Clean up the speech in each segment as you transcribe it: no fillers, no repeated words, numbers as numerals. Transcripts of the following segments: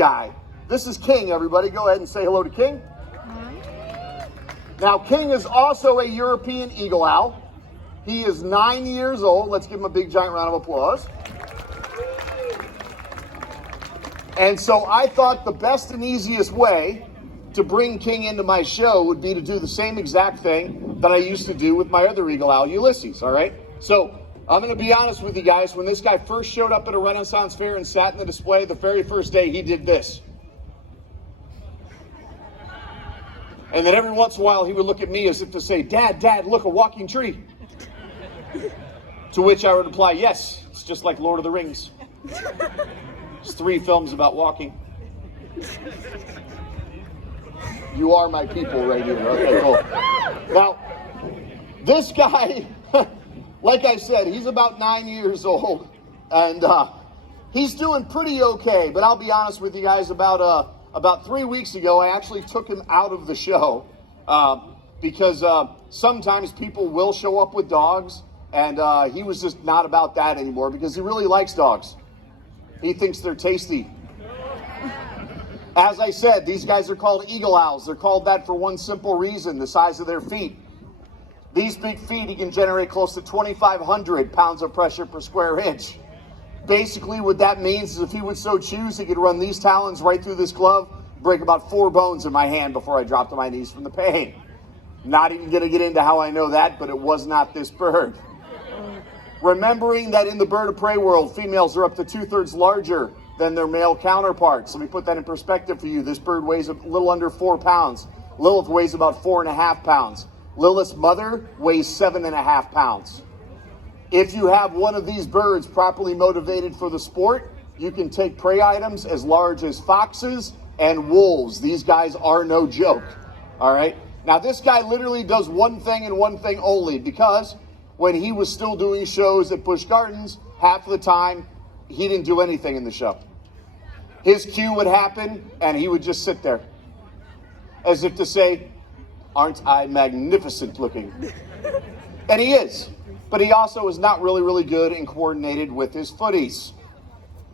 guy. This is King, everybody. Go ahead and say hello to King. Now, King is also a European eagle owl. He is 9 years old. Let's give him a big, giant round of applause. And so I thought the best and easiest way to bring King into my show would be to do the same exact thing that I used to do with my other eagle owl, Ulysses, all right? So I'm going to be honest with you guys. When this guy first showed up at a Renaissance fair and sat in the display, the very first day, he did this. And then every once in a while, he would look at me as if to say, Dad, look, a walking tree. To which I would reply, yes, it's just like Lord of the Rings. It's 3 films about walking. You are my people right here. Okay, cool. Now, this guy, like I said, he's about 9 years old. And he's doing pretty okay. But I'll be honest with you guys, about 3 weeks ago, I actually took him out of the show because sometimes people will show up with dogs. And he was just not about that anymore because he really likes dogs. He thinks they're tasty. As I said, these guys are called eagle owls. They're called that for one simple reason, the size of their feet. These big feet, he can generate close to 2,500 pounds of pressure per square inch. Basically, what that means is if he would so choose, he could run these talons right through this glove, break about 4 bones in my hand before I drop to my knees from the pain. Not even going to get into how I know that, but it was not this bird. Remembering that in the bird of prey world, females are up to 2/3 larger than their male counterparts. Let me put that in perspective for you. This bird weighs a little under 4 pounds. Lilith weighs about 4.5 pounds. Lilith's mother weighs 7.5 pounds. If you have one of these birds properly motivated for the sport, you can take prey items as large as foxes and wolves. These guys are no joke. All right. Now, this guy literally does one thing and one thing only, because when he was still doing shows at Busch Gardens, half of the time, he didn't do anything in the show. His cue would happen, and he would just sit there, as if to say, aren't I magnificent looking? And he is, but he also is not really, really good and coordinated with his footies.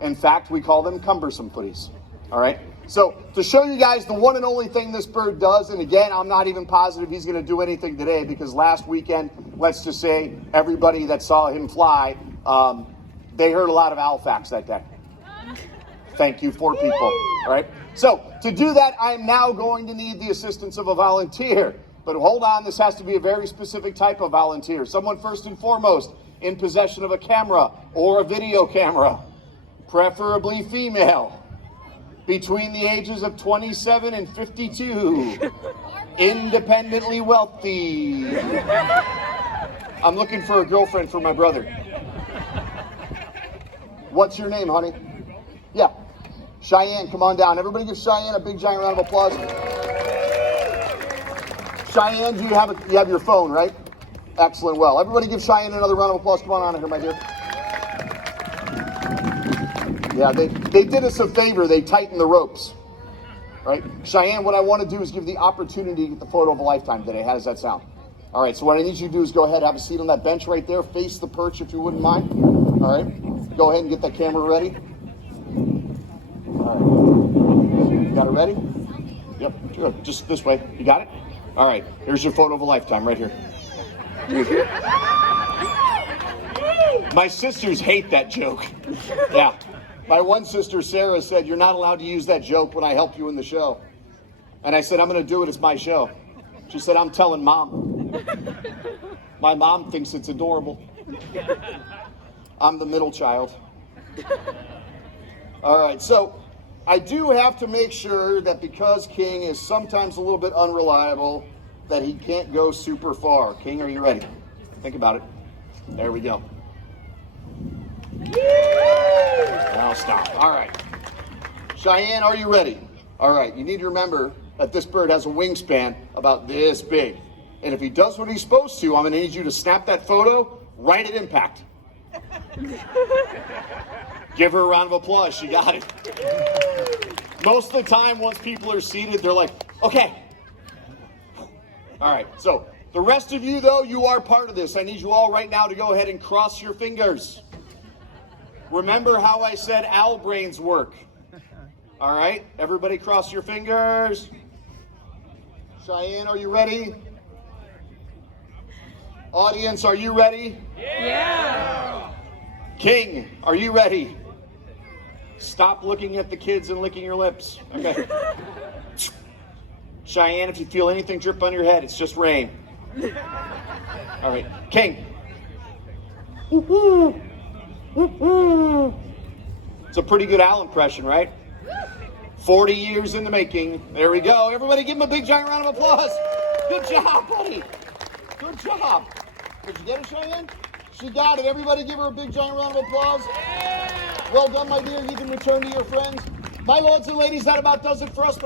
In fact, we call them cumbersome footies, all right? So to show you guys the one and only thing this bird does, and again, I'm not even positive he's going to do anything today because last weekend, let's just say everybody that saw him fly, they heard a lot of owl facts that day. Thank you, 4 people, all right? So to do that, I'm now going to need the assistance of a volunteer. But hold on, this has to be a very specific type of volunteer. Someone first and foremost in possession of a camera or a video camera, preferably female. Between the ages of 27 and 52, independently wealthy. I'm looking for a girlfriend for my brother. What's your name, honey? Yeah, Cheyenne, come on down. Everybody give Cheyenne a big giant round of applause. Cheyenne, you have your phone, right? Excellent. Well, everybody give Cheyenne another round of applause. Come on here, my dear. Yeah, they did us a favor. They tightened the ropes, right? Cheyenne, what I want to do is give the opportunity to get the photo of a lifetime today. How does that sound? All right, so what I need you to do is go ahead, have a seat on that bench right there. Face the perch if you wouldn't mind. All right, go ahead and get that camera ready. All right, you got it ready? Yep, sure. Just this way. You got it? All right, here's your photo of a lifetime right here. My sisters hate that joke. Yeah. My one sister, Sarah, said, you're not allowed to use that joke when I help you in the show. And I said, I'm going to do it. It's my show. She said, I'm telling Mom. My mom thinks it's adorable. I'm the middle child. All right, so I do have to make sure that because King is sometimes a little bit unreliable, that he can't go super far. King, are you ready? Think about it. There we go. Now stop. All right. Cheyenne, are you ready? All right. You need to remember that this bird has a wingspan about this big. And if he does what he's supposed to, I'm going to need you to snap that photo right at impact. Give her a round of applause. She got it. Most of the time, once people are seated, they're like, okay. All right. So the rest of you, though, you are part of this. I need you all right now to go ahead and cross your fingers. Remember how I said owl brains work. All right, everybody cross your fingers. Cheyenne, are you ready? Audience, are you ready? Yeah! King, are you ready? Stop looking at the kids and licking your lips. Okay. Cheyenne, if you feel anything drip on your head, it's just rain. All right. King. It's a pretty good owl impression, right? 40 years in the making. There we go. Everybody give him a big giant round of applause. Good job, buddy. Good job. Did you get it, Cheyenne? She got it. Everybody give her a big giant round of applause. Well done, my dear. You can return to your friends. My lords and ladies, that about does it for us.